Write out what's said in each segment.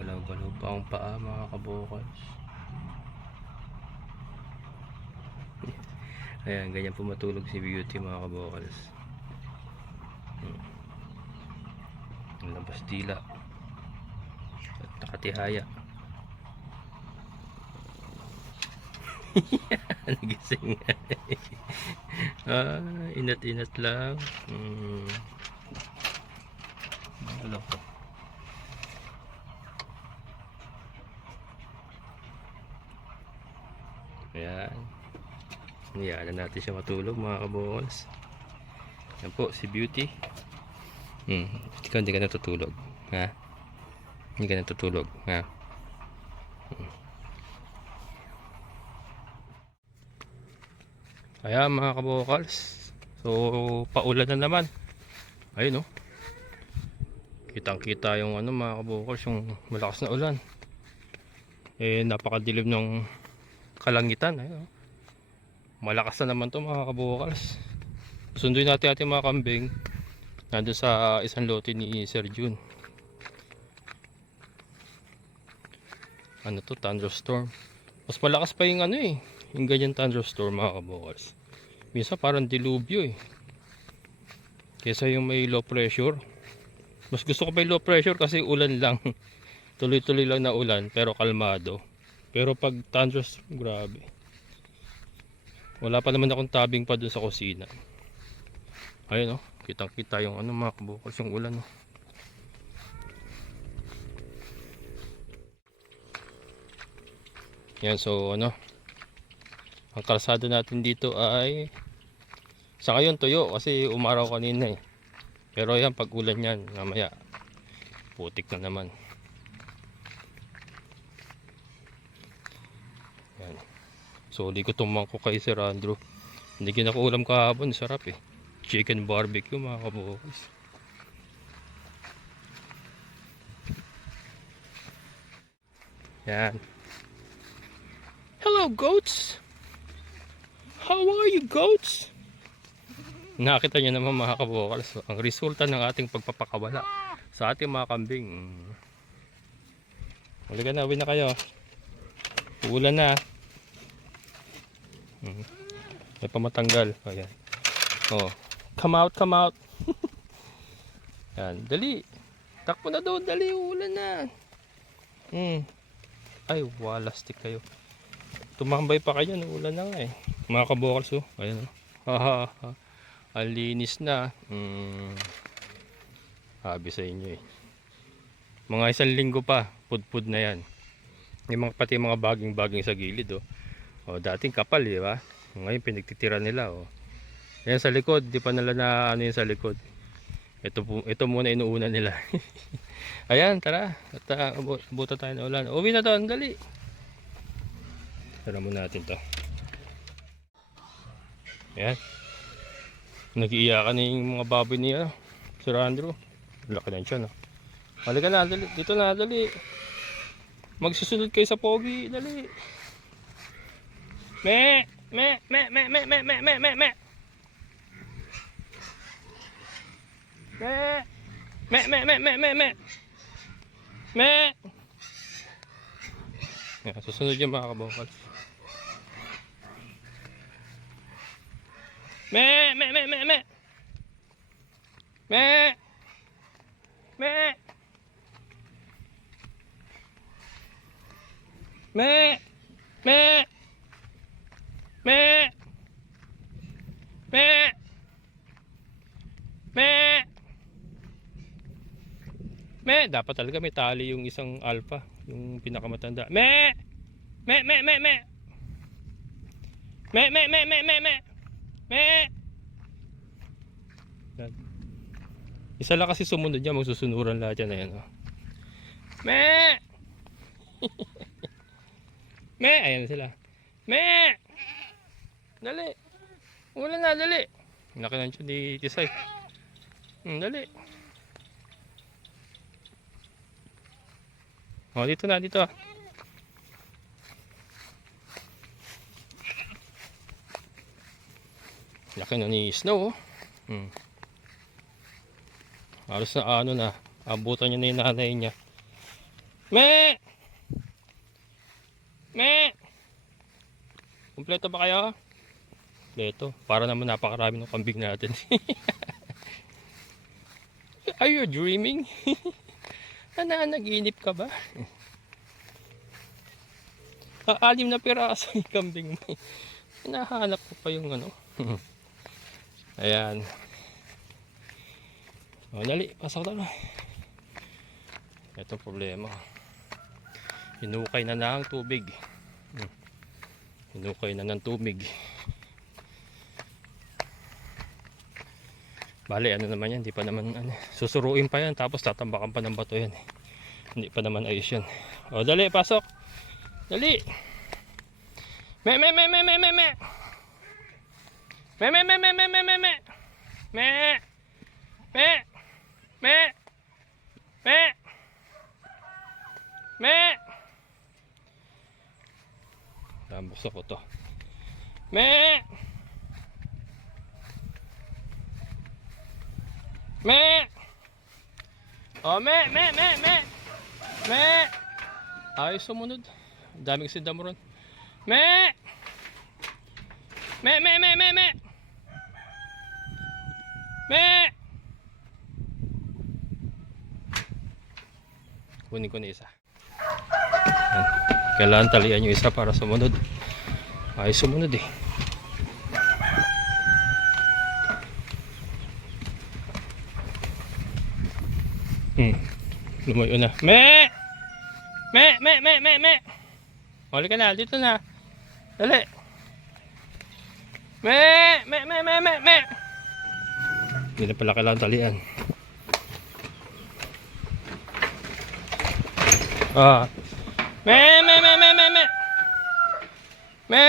Galaw-galaw pa ang paa mga kabokals. Ayan, ganyan po matulog si Beauty mga kabokals. Ang labas dila at nakatihaya. Nagising. Inat-inat lang. Ano ko? Ayan. Hayaan na natin siya matulog mga kabokals. Yan po si Beauty. Hindi ka natutulog, ha? Hindi ka natutulog, ha? Ayan mga kabokals. So, paulan na naman. Ayun, oh. Kitang-kita yung ano mga kabokals, yung malakas na ulan. Napakadilim ng kalangitan. Ayun, oh. Malakas na naman to mga kabokals. Sunduin natin ating mga kambing nandun sa isang lote ni Sir Jun. Ano to, thunderstorm. Mas malakas pa yung ano yung ganyan thunderstorm mga kabokals. Minsan parang dilubyo kesa yung may low pressure. Mas gusto ko pa yung low pressure kasi ulan lang. Tuloy-tuloy lang na ulan pero kalmado. Pero pag thunderstorm, grabe. Wala pa naman akong tabing pa dun sa kusina. Ayun, oh, kitang-kita yung ano mga kabokals, yung ulan, oh. Yan, so ano, ang kalsada natin dito ay sa ngayon tuyo kasi umaraw kanina Pero yan, pag ulan yan, mamaya putik na naman. Yan. So di ko tumangko kay Sir Andrew. Hindi kinakaulam kahapon, sarap chicken barbecue mga kabokals. Yan. Hello goats. How are you goats? Nakita niyo naman mga kabokals, ang resulta ng ating pagpapakawala sa ating mga kambing. Halika na, uwi na kayo. Uulan na. May pamatanggal. Ayan. Oh, come out, come out. Yan, dali. Takbo na doon, dali, uulan na. Ay, walastik kayo. Tumambay pa kayo, uulan na nga mga kabokals, oh. Ayan, oh. Ang linis na. Sabi sa inyo mga isang linggo pa, pudpud na yan. Yung pati mga baging-baging sa gilid, dating kapal, di ba? Ngayon pinagtitira nila, yan sa likod, di pa nila na ano yun sa likod. Ito muna inuuna nila. Ayan, tara. At abuta tayo ng ulan. Uwi na doon, dali. Tara muna natin to. Ayan. Nag-iiyakan yung mga baboy niya, Sir Andrew. Laki na siya, no? Halika na, dali. Dito na, dali. Magsusunod kayo sa pogi, dali. Me. Me. Me. Me. Me. Me. Me. Me. Me. Me. Me. Me. Me. Me. Me. Me. Me. Yan, susunod yung mga kabokals. Me. Me. Me. Me. Me. Me. Me. Me. Me. Me. Me. Me. Me. Dapat talaga may tali yung isang alpha, yung pinakamatanda. Me. Me. Me. Me. Me. Me. Me. Me. Me. Me. Me. Me. Isa lang kasi sumunod niya, magsusunuran lahat yan. Ayan, Me. Me. Ayan sila. Me. Dali. Wala na, dali. Nakinan siya di Tisay. Dali. Dito na, dito. Laki na ni Snow. Halos na ano na, abutan niya na yung nanay niya. Me! Me! Kumpleto ba kayo? Kumpleto. Para naman napakarami ng kambing natin. Are you dreaming? Nanaginip ka ba? Anim na piraso yung kambing mo. Hinahanap ko pa yung ano. Ayan. O, dali. Pasok na. Ito problema. Hinukay na ng tubig. Hinukay na ng tubig. Bale, ano naman yan, hindi pa naman ano, susuruin pa yan, tapos tatambakan pa ng bato yan. Hindi pa naman ayos yan. O, dali, pasok. Dali. Me. Me. Me. Me. Me. Me. Me. Me. Me. Me. Me. Me. Me. Me. Me. Me. Me. Me. Me. Tambos ako to. Me. Me. Oh, me. Me. Me. Me. Me. Ayos sumunod. Daming sindam ron. Me. Me. Me. Me. Me. Me. Me. Kunin ko na isa. Kailangan talian yung isa para sumunod. Ayos sumunod eh. Lumayo na. Me! Me! Me! Me! Me! Me! Huli ka na. Dito na. Dali. Me! Me! Me! Me! Me! Me! Hindi na pala kailangan talian. Ah. Me! Me! Me! Me! Me! Me! Me!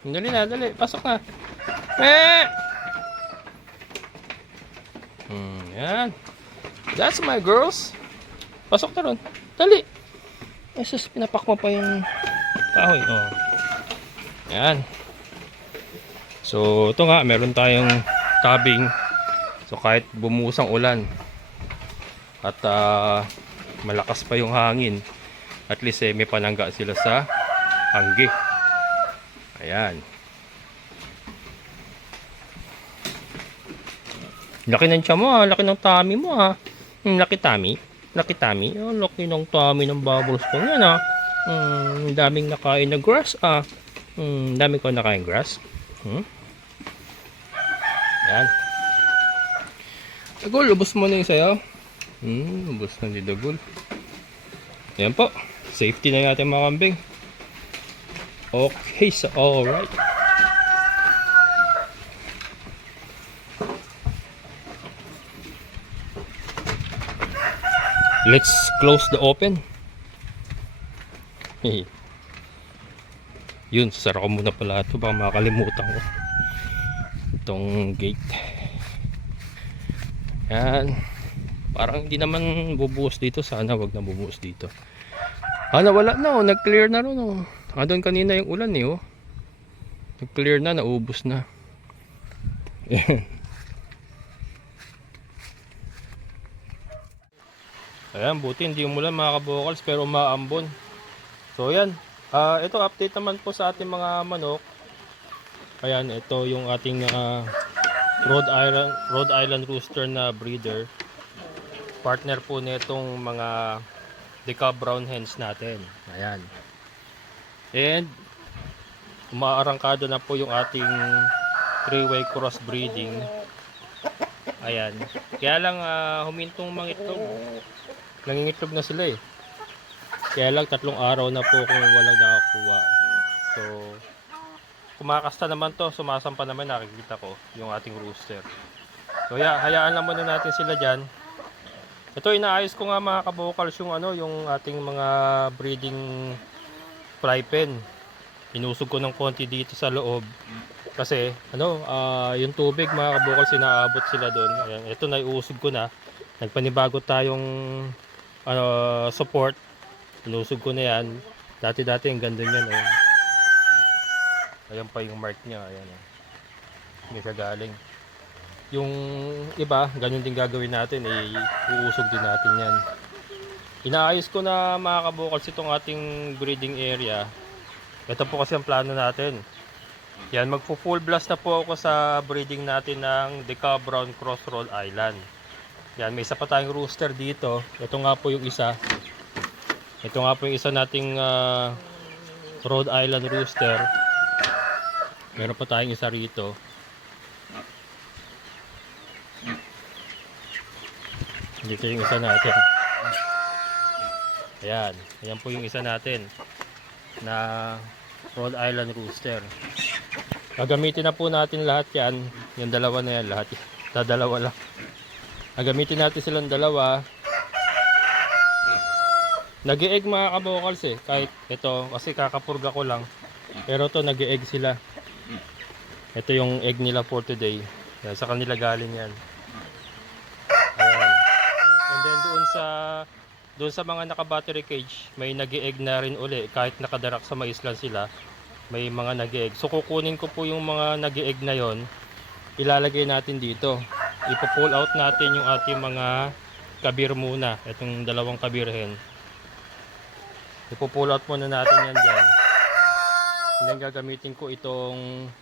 Dali na. Dali. Pasok na. Me! Yan. That's my girls. Pasok na ron. Dali. Jesus, pinapakma pa yung kahoy. Oh. Yan. So, ito nga. Meron tayong tabing. So, kahit bumusang ulan at malakas pa yung hangin, at least may panangga sila sa hanggi. Ayan. Laki ng tiyan mo ha. Laki ng tummy mo ha. Laki tummy. Laki tummy. Oh, laki ng tummy ng bubbles ko yan ha. Daming nakain na grass ah. Daming ko nakain grass. Yan. Dagol, ubos mo na yung sayo. Ubos na ni Dagol. Yan po. Safety na yung ating mga kambing. Okay, so alright. Let's close the open. Yun, sasara ko muna pala ito. Baka makalimutan ko itong gate. Yan. Parang hindi naman bubuhos dito. Sana wag na bubuhos dito. Nawala na oh. Nag-clear na rin oh. Doon kanina yung ulan eh oh. Nag-clear na, naubos na. Yan. Ayan, buti hindi umulan mga kabokals pero maambon. So yan, ito update naman po sa ating mga manok. Ayan, ito yung ating Rhode Island Rooster na breeder. Partner po nitong mga Deca Brown hens natin. Ayan. And umaarangkada na po yung ating 3-way cross breeding. Ayan. Kaya lang humintong mangitlog. Nangingitlog na sila eh. Kaya lang 3 araw na po kung walang nakakuha. So, kumakasta naman to. Sumasampa naman, nakikita ko yung ating rooster. So, hayaan lang muna natin sila dyan. Ito, inaayos ko nga mga kabokals yung, yung ating mga breeding fly pen. Inusog ko ng konti dito sa loob. Kasi, yung tubig mga kabokals, inaabot sila doon. Ayan, ito na iusog ko na. Nagpanibago tayong support. Inusog ko na yan. Dati-dati ang ganda niyan. Ayan pa yung mark niya. Ayan. Hindi siya galing. Yung iba, ganun din gagawin natin. Uusog din natin yan. Inaayos ko na mga kabukals itong ating breeding area. Ito po kasi ang plano natin. Yan, magpo-full blast na po ako sa breeding natin ng Deca Brown Cross Rhode Island. Yan, may isa pa tayong rooster dito. Ito nga po yung isa. Ito nga po yung isa nating Rhode Island rooster. Meron pa tayong isa rito. Dito yung isa natin. Ayan, ayan po yung isa natin na Rhode Island rooster. Gagamitin na po natin lahat yan. Yung dalawa na yan, lahat. Dadalawa lang. Gagamitin natin silang dalawa. Nag-e-egg mga kabokals eh. Kahit ito, kasi kakapurga ko lang. Pero to nag-e-egg sila. Ito yung egg nila for today. Yan, sa kanila galing yan. Ayan. And then doon sa mga naka-battery cage, may nag-e-egg na rin uli. Kahit nakadarak sa mais lang sila, may mga nag-e-egg. So kukunin ko po yung mga nag-e-egg na yon, ilalagay natin dito. Ipo-pull out natin yung ating mga kabir muna. Itong dalawang kabirhen. Ipo-pull out muna natin yan dyan. And then gagamitin ko itong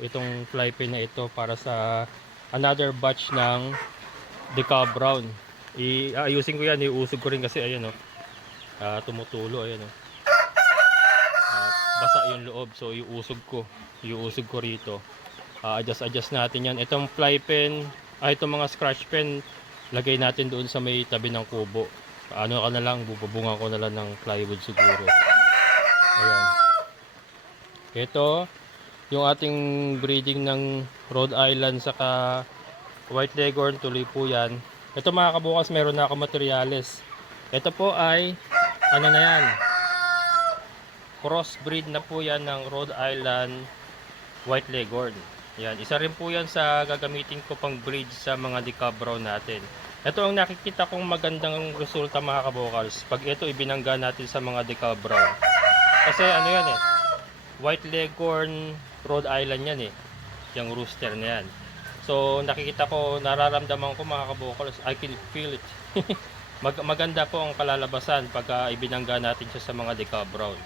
itong fly pin na ito para sa another batch ng Deca Brown. Iayusin ko yan, iusog ko rin kasi ayan tumutulo, ayan basa yung loob, so iusog ko rito. Adjust natin yan. Itong fly pen, itong mga scratch pen, lagay natin doon sa may tabi ng kubo. Bububungan ko na lang ng plywood siguro. Ayan. Ito, yung ating breeding ng Rhode Island saka White Leghorn, tuloy po yan. Ito mga kabukas, meron na ako materyales. Ito po ay, na yan? Crossbreed na po yan ng Rhode Island White Leghorn. Yan, isa rin po yan sa gagamitin ko pang breed sa mga Deca Brown natin. Ito ang nakikita kong magandang resulta mga kabokals pag ito ibinangga natin sa mga Deca Brown. Kasi yan White Leghorn Rhode Island yan yung rooster na yan. So nakikita ko, nararamdaman ko mga kabokals, I can feel it. Maganda po ang kalalabasan pag ibinangga natin siya sa mga Deca Brown.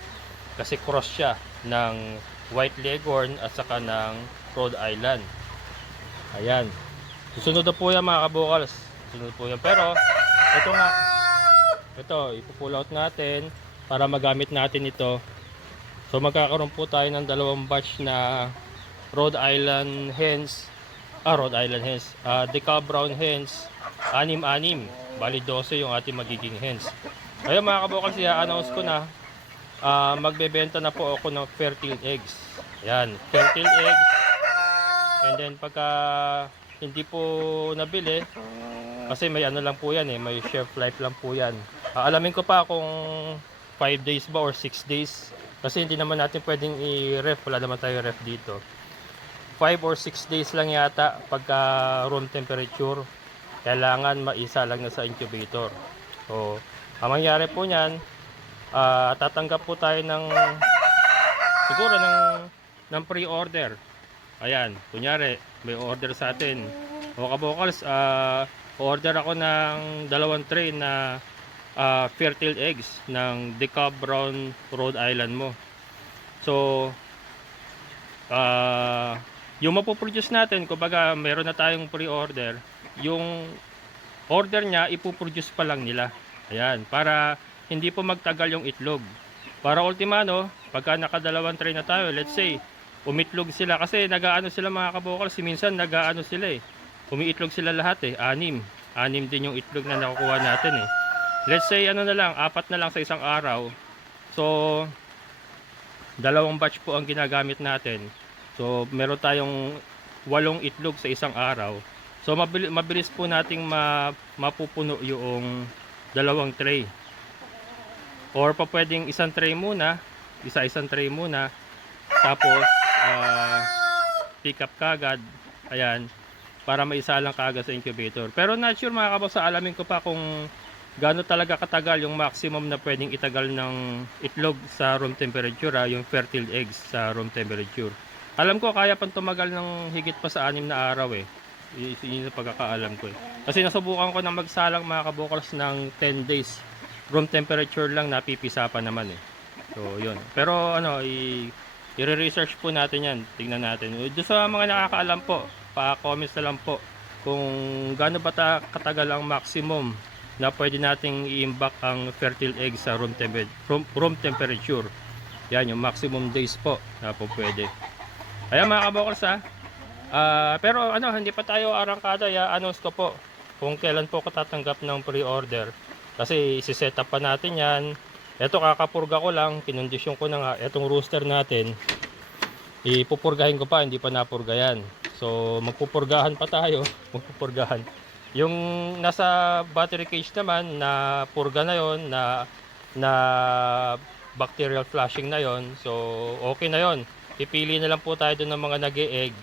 Kasi cross siya ng White Leghorn at saka ng Rhode Island. Ayan. Susunod na po yan mga kabokals. Susunod po yan. Pero ito ipo-pull out natin para magamit natin ito. So magkakaroon po tayo ng dalawang batch na Rhode Island hens. Deca Brown hens. 6. Bali 12 yung ating magiging hens. Ayun mga kabokals, i-announce ko na magbebenta na po ako ng fertile eggs. Yan, fertile eggs. And then pagka hindi po nabili, kasi may lang po yan may shelf life lang po yan. Alamin ko pa kung 5 days ba or 6 days. Kasi hindi naman natin pwedeng i-ref, wala naman tayo ref dito. 5 or 6 days lang yata pagka room temperature. Kailangan maisa lang na sa incubator. So, ang mangyari po niyan, tatanggap po tayo siguro ng pre-order. Ayan, kunyari may order sa atin. O kabokals, order ako ng 2 tray na fertile eggs ng Deca Brown Rhode Island mo. So yung mapoproduce natin, kumbaga meron na tayong pre-order, yung order niya ipoproduce pa lang nila. Ayan, para hindi po magtagal yung itlog. Para ultimano, pagka naka-2 tray na tayo, let's say umitlog sila, kasi nagaano sila mga kabokals, minsan nagaano sila umiitlog sila lahat 6 din yung itlog na nakukuha natin Let's say na lang, 4 na lang sa isang araw. So 2 batch po ang ginagamit natin. So meron tayong 8 itlog sa isang araw. So mabilis po nating mapupuno yung 2 tray. Or pa pwedeng isang tray muna, isang tray muna, tapos pick up kagad, ayan, para maisa lang kagad sa incubator. Pero not sure mga kabokals, alamin ko pa kung gaano talaga katagal yung maximum na pwedeng itagal ng itlog sa room temperature, yung fertile eggs sa room temperature. Alam ko kaya pang tumagal ng higit pa sa 6 na araw Yun yung pagkakaalam ko Kasi nasubukan ko na magsalang mga kabokals ng 10 days. room temperature lang, napipisa pa naman eh. So yun. Pero ano, i-research po natin yan. Tingnan natin. Doon sa mga nakakaalam po, pa-comments na lang po kung gaano ba katagal ang maximum na pwede nating i-imbak ang fertile egg sa room temperature. Yan, yung maximum days po na po pwede. Ayan mga kabokals ha. Pero ano, hindi pa tayo arangkada. I-announce ko po kung kailan po ako tatanggap ng pre-order. Kasi isi-set up pa natin yan. Ito kakapurga ko lang. Kinondisyon ko na nga. Itong rooster natin, ipupurgahin ko pa. Hindi pa napurga yan. So magpupurgahan pa tayo. Magpupurgahan. Yung nasa battery cage naman, na purga na yon, na bacterial flushing na yon. So okay na yon. Pipili na lang po tayo doon ng mga nag-e-egg.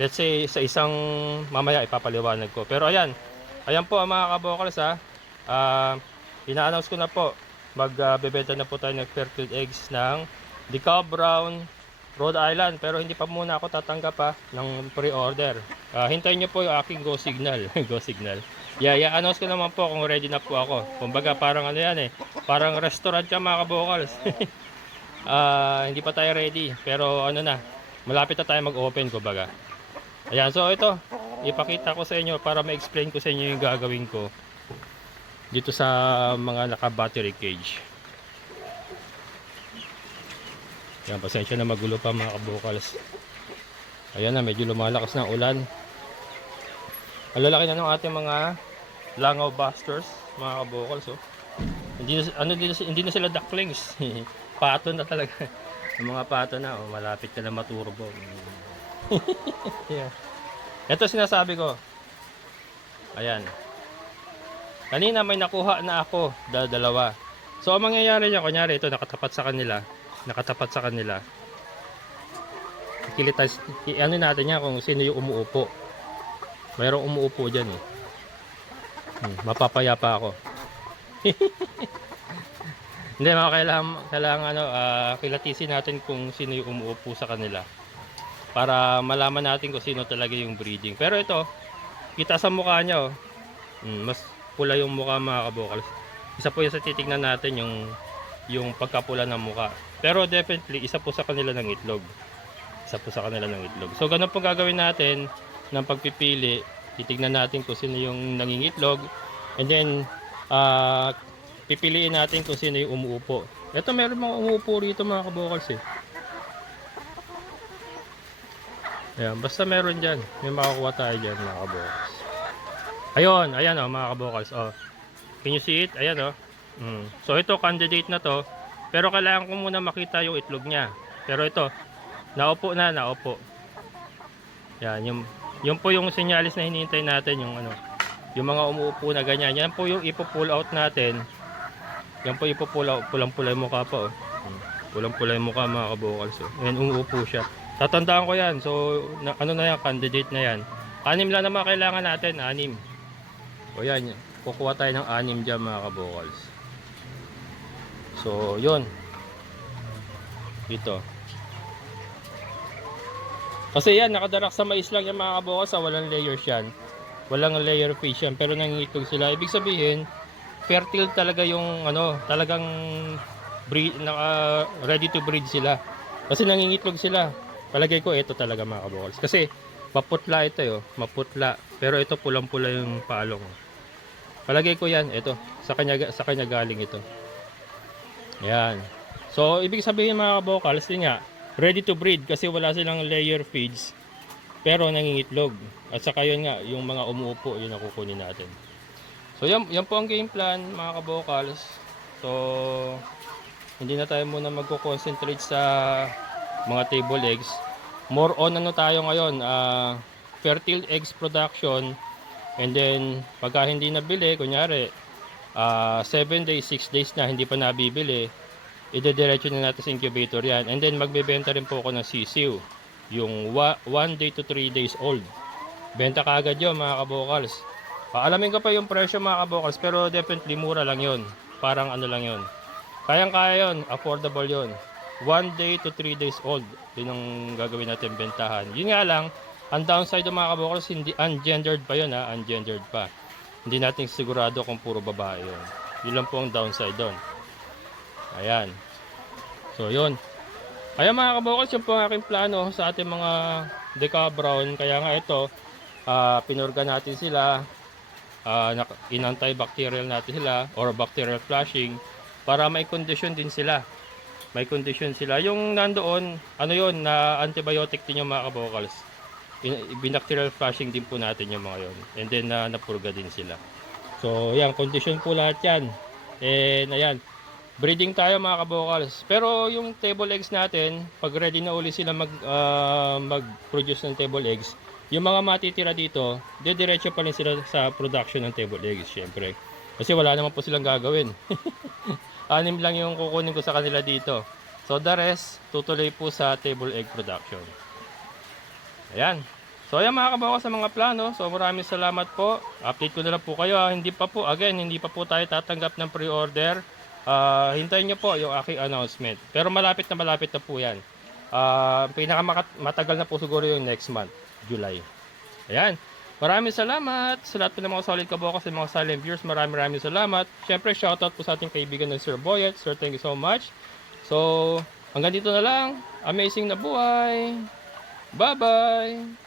Let's say sa isang, mamaya ipapaliwanag ko. Pero ayan po ang mga kabokals ha. Ina-announce ko na po, magbebenta na po tayo ng fertile eggs ng DeKalb Brown Rhode Island. Pero hindi pa muna ako tatanggap ha ng pre-order. Hintayin nyo po yung aking go signal. Go signal. I-announce ko naman po kung ready na po ako. Kumbaga parang ano yan eh, parang restaurant yan mga kabokals. Hindi pa tayo ready, pero ano na, malapit na tayo mag-open kumbaga. Ayan, so ito, ipakita ko sa inyo para ma-explain ko sa inyo yung gagawin ko dito sa mga naka-battery cage. Ayan, pasensya na magulo pa mga kabokals. Ayan na, medyo lumalakas na ulan. Ang lalaki na ng ating mga langaw busters mga kabokals oh. Hindi na sila ducklings. Pato na talaga. Yung mga pato na oh, malapit ka na maturbo. Yeah. Ito sinasabi ko. Ayan. Kanina may nakuha na ako, dalawa. So ang mangyayari niya, kunyari ito nakatapat sa kanila. Kilitas, ano natin niya kung sino yung umuupo. Mayroong umuupo diyan eh. Mapapaya pa ako. Hindi, kailangan ano, kilatisin natin kung sino yung umuupo sa kanila. Para malaman natin kung sino talaga yung breeding. Pero ito, kita sa mukha niya oh. Mas pula yung mukha mga kabokals. Isa po yung sa titignan natin yung pagkapula ng mukha. Pero definitely, isa po sa kanila ng itlog. So, ganun po gagawin natin ng pagpipili. Titignan natin kung sino yung nangingitlog. And then, pipiliin natin kung sino yung umuupo. Ito, meron mga umuupo rito mga kabokals eh. Ayan, basta meron dyan. May makakuha tayo dyan mga kabokals. Ayan oh mga kabokals. Oh. Can you see it? Ayan oh. So ito, candidate na to. Pero kailangan ko muna makita yung itlog niya. Pero ito, naupo. Yan, yung po yung senyalis na hinihintay natin, yung ano, yung mga umuupo na ganyan. Yan po yung ipo-pull out natin. Yan po ipo-pull out, pulang-pula yung mukha pa oh. Pulang-pula yung mukha mga kabokals oh. Yan, umuupo siya. Tatandaan ko yan. So, ano na yan, candidate na yan. 6 lang naman kailangan natin, 6. O yan, kukuha tayo ng 6 dyan mga kabokals. So, yun. Dito. Kasi yan, nakadarak sa mais lang yung mga kabokals. Walang layers yan. Walang layer fish yan. Pero nangingitlog sila. Ibig sabihin, fertile talaga yung, ano, talagang ready to breed sila. Kasi nangingitlog sila. Palagay ko ito talaga mga kabokals. Kasi maputla ito yo, maputla. Pero ito pulang-pula yung palong. Palagay ko yan, ito. Sa kanya galing ito. Yan. So ibig sabihin mga kabokals, yun nga, ready to breed kasi wala silang layer feeds. Pero nangingitlog. At saka yun nga, yung mga umuupo, yun ang kukunin natin. So yan po ang game plan mga kabokals. So hindi na tayo muna magko-concentrate sa mga table eggs. More on ano tayo ngayon, fertile eggs production. And then pagka hindi nabili, kunyari 7 days, 6 days na hindi pa nabibili, idediretso na natin sa incubator yan. And then magbebenta rin po ako ng sisiw, yung 1 day to 3 days old. Benta kaagad yun mga kabokals. Alamin ko pa yung presyo mga kabokals, pero definitely mura lang yun. Parang ano lang yun, kayang-kaya yun, affordable yun. 1 day to 3 days old, yun ang gagawin natin bentahan. Yun nga lang, ang downside ng mga kabokals, hindi ungendered pa yun ha, ungendered pa. Hindi natin sigurado kung puro babae yun. Yun lang po ang downside doon. Ayan. So, yun. Kaya mga kabokals, yun po ang aking plano sa ating mga Deca Brown. Kaya nga ito, pinurga natin sila, in-antibacterial natin sila, or bacterial flushing, para may condition din sila. May condition sila. Yung nandoon, ano yun, na antibiotic din yung mga kabokals. Binacterial flushing din po natin yung mga yun. And then, napurga din sila. So, yan, condition po lahat yan. And, ayan, breeding tayo mga kabokals. Pero yung table eggs natin, pag ready na uli sila mag-produce ng table eggs, yung mga matitira dito, diretso pa rin sila sa production ng table eggs, syempre. Kasi wala naman po silang gagawin. 6 lang yung kukunin ko sa kanila dito. So the rest, tutuloy po sa table egg production. Ayan. So ayan mga kabokals sa mga plano. So maraming salamat po. Update ko na lang po kayo. Hindi pa po tayo tatanggap ng pre-order. Hintayin nyo po yung aking announcement. Pero malapit na po yan. Pinakamatagal na po siguro yung next month, July. Ayan. Maraming salamat sa lahat po ng mga solid kabokals at mga silent viewers. Maraming salamat. Siyempre, shoutout po sa ating kaibigan ng Sir Boyet. Sir, thank you so much. So, hanggang dito na lang. Amazing na buhay. Bye-bye.